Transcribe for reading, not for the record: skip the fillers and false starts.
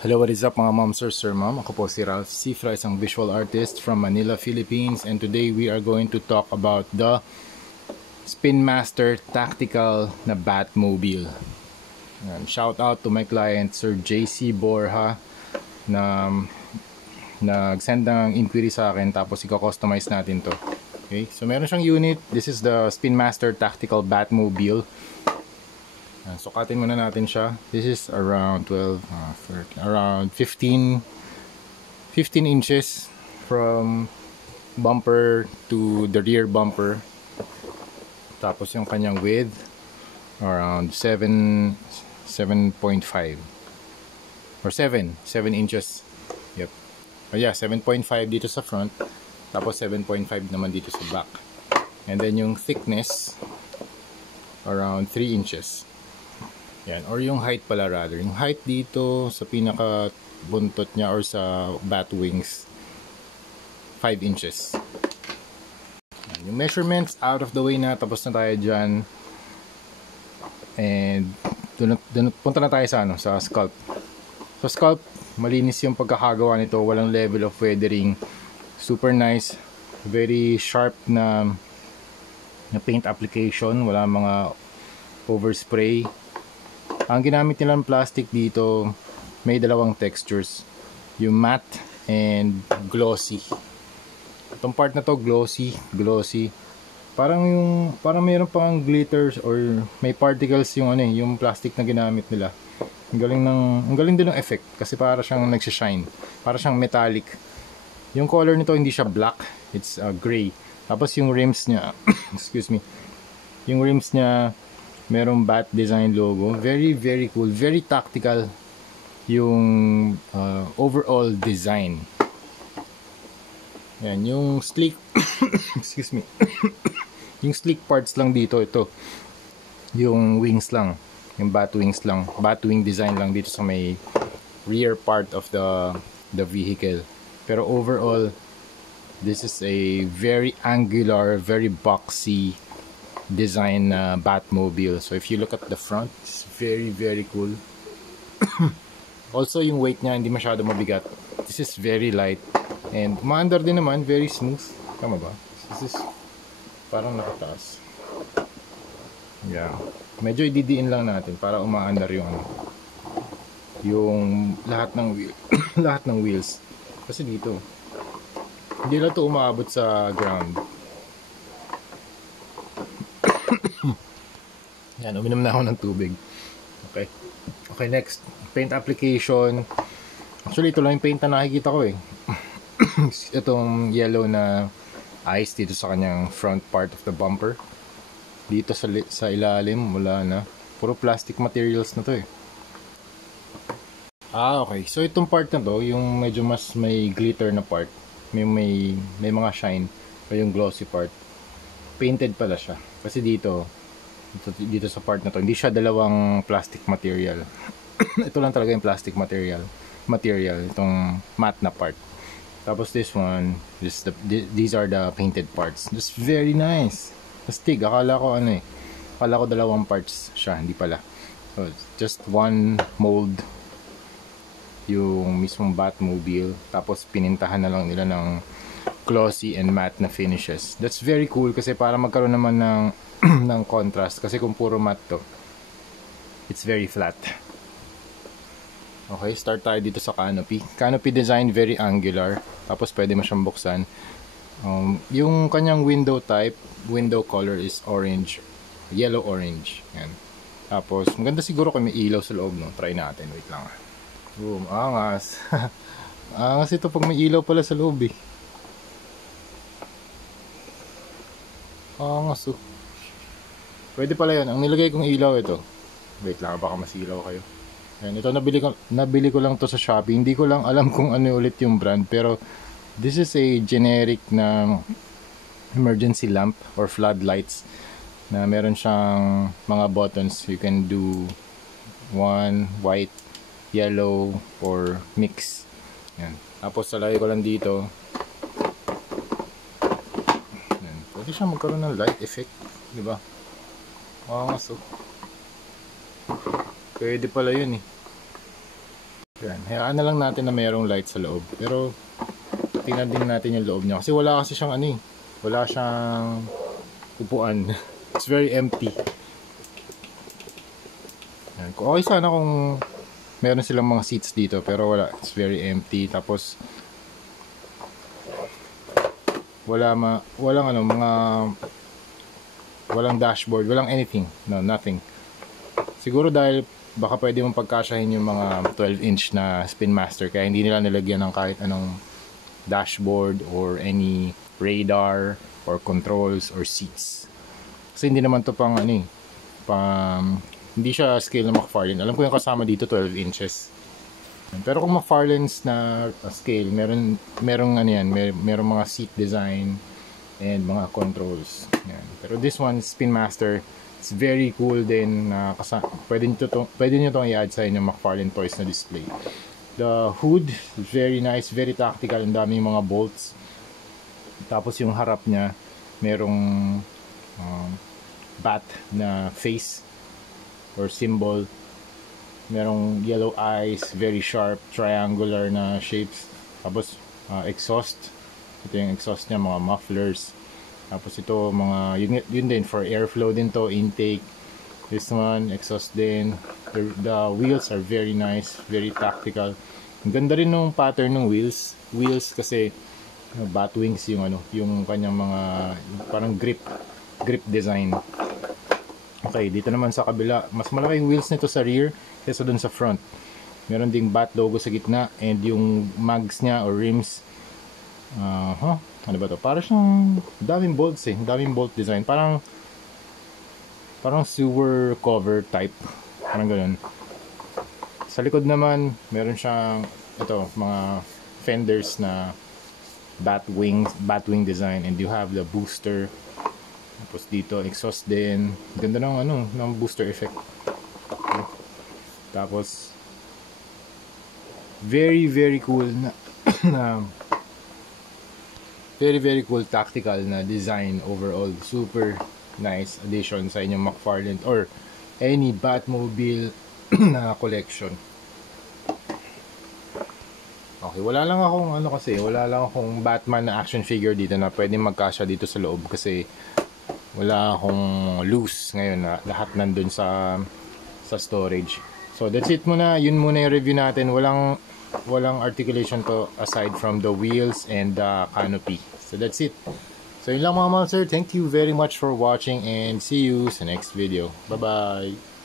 Hello, what is up mga mom, sir, ma'am? Ako po si Ralph Cifra, isang visual artist from Manila, Philippines. And today we are going to talk about the Spin Master Tactical na Batmobile. Shout out to my client, Sir JC Borja, na nag-send ng inquiry sa akin, tapos i-customize natin to. Okay, so meron siyang unit. This is the Spin Master Tactical Batmobile. Sukatin muna natin siya. This is around 15 inches from bumper to the rear bumper. Tapos yung kanyang width around 7.5 or 7 inches. Yep. Oh yeah, 7.5 dito sa front, tapos 7.5 naman dito sa back. And then yung thickness around 3 inches. Yan, or yung height pala rather. Yung height dito sa pinaka buntot niya or sa bat wings, 5 inches. Yan, yung measurements out of the way na, tapos na tayo dyan. And punta na tayo sa sa sculpt. Sa sculpt, malinis yung pagkakagawa nito, walang level of weathering. Super nice, very sharp na paint application, wala mga overspray. Ang ginamit nilang plastic dito, may dalawang textures, yung matte and glossy. Itong part na to, glossy. Parang mayroon pang glitters or may particles yung yung plastic na ginamit nila. Ang galing din ng effect kasi para siyang nagsishine, para siyang metallic. Yung color nito hindi siya black, it's gray. Tapos yung rims niya, excuse me. Yung rims niya merong bat design logo. Very cool, very tactical yung overall design. Yan, yung sleek excuse me. Yung sleek parts lang dito, ito. Yung wings lang, yung bat wings lang, bat wing design lang dito sa may rear part of the vehicle. Pero overall, this is a very angular, very boxy design Batmobile. So if you look at the front, it's very cool. Also yung weight niya hindi masyado mabigat. This is very light and umaandar din naman, very smooth. Tama ba? This is parang nakataas. Yeah. Medyo ididiin lang natin para umaandar yung lahat ng lahat ng wheels. Kasi dito hindi lang to umaabot sa ground. Yan, uminom na ako ng tubig. Okay, next, paint application. Actually, ito lang yung paint na nakikita ko Itong yellow na eyes dito sa kanyang front part of the bumper. Dito sa ilalim, wala na. Puro plastic materials na to okay. So, itong part na to, yung medyo mas may glitter na part, may mga shine, o yung glossy part, painted pala siya. Kasi dito sa part na to, hindi siya dalawang plastic material. Ito lang talaga yung plastic material, itong matte na part. Tapos this one, these are the painted parts. Just very nice. Astig, akala ko dalawang parts siya, hindi pala. So, just one mold yung mismong Batmobile, tapos pinintahan na lang nila ng glossy and matte na finishes. That's very cool kasi para magkaroon naman ng ng contrast, kasi kung puro matte to, it's very flat. Okay, start tayo dito sa canopy. Canopy design, very angular, tapos pwede mo siyang buksan. Yung kanyang window type, window color is orange, yellow orange. Yan. Tapos maganda siguro kung may ilaw sa loob, no? Try natin, wait lang. Boom, angas. Angas ito pag may ilaw pala sa loob Angas Pwede pala yan. Ang nilagay kong ilaw ito. Wait lang, baka masilaw kayo. Yan, ito nabili ko lang to sa Shopee. Hindi ko lang alam kung ano ulit yung brand, pero this is a generic na emergency lamp or floodlights na meron siyang mga buttons. You can do one, white, yellow, or mix. Yan. Tapos salay ko lang dito. Yan. Pwede siya magkaroon ng light effect, di ba? Pwede pala yun Yan. Hayaan na lang natin na mayroong light sa loob. Pero tingnan din natin yung loob niya. Kasi wala kasi siyang ano eh. Wala siyang upuan. It's very empty. Yan. Okay sana kung meron silang mga seats dito. Pero wala. It's very empty. Tapos walang dashboard. Walang anything. No, nothing. Siguro dahil baka pwede mong pagkasyahin yung mga 12-inch na Spin Master. Kaya hindi nila nilagyan ng kahit anong dashboard or any radar or controls or seats. Kasi hindi naman to pang ano eh, hindi siya scale ng McFarlane. Alam ko yung kasama dito 12 inches. Pero kung McFarlane's na scale, merong ano yan, merong mga seat design and mga controls. Yan. Pero this one, Spin Master, it's very cool din na pwede nyo itong i-add sa inyong McFarlane Toys na display. The hood is very nice, very tactical, ang daming mga bolts. Tapos yung harap niya, merong bat na face or symbol. Merong yellow eyes, very sharp, triangular na shapes. Tapos exhaust. Ito yung exhaust niya, mga mufflers. Tapos ito, yun din, for airflow din to, intake. This one, exhaust din. The wheels are very nice, very tactical. Ang ganda rin nung pattern ng wheels. Wheels kasi bat wings yung kanyang mga parang grip design. Okay, dito naman sa kabila, mas malaki yung wheels nito sa rear kaysa dun sa front. Meron ding bat logo sa gitna and yung mags niya or rims. Ano ba to? Parang siyang daming bolts eh. Daming bolt design. Parang sewer cover type. Parang ganun. Sa likod naman, meron siyang mga fenders na bat wing design, and you have the booster. Tapos dito exhaust din. Ganda ng booster effect. Okay. Tapos very cool na very cool tactical na design overall. Super nice addition sa inyong McFarlane or any Batmobile na collection. Okay, wala lang akong Batman na action figure dito na pwedeng magkasya dito sa loob kasi wala akong loose ngayon na lahat nandun sa storage. So that's it muna. Yun muna yung review natin. Walang articulation to aside from the wheels and the canopy. So that's it. So yun lang mga monster. Thank you very much for watching and see you sa next video. Bye bye.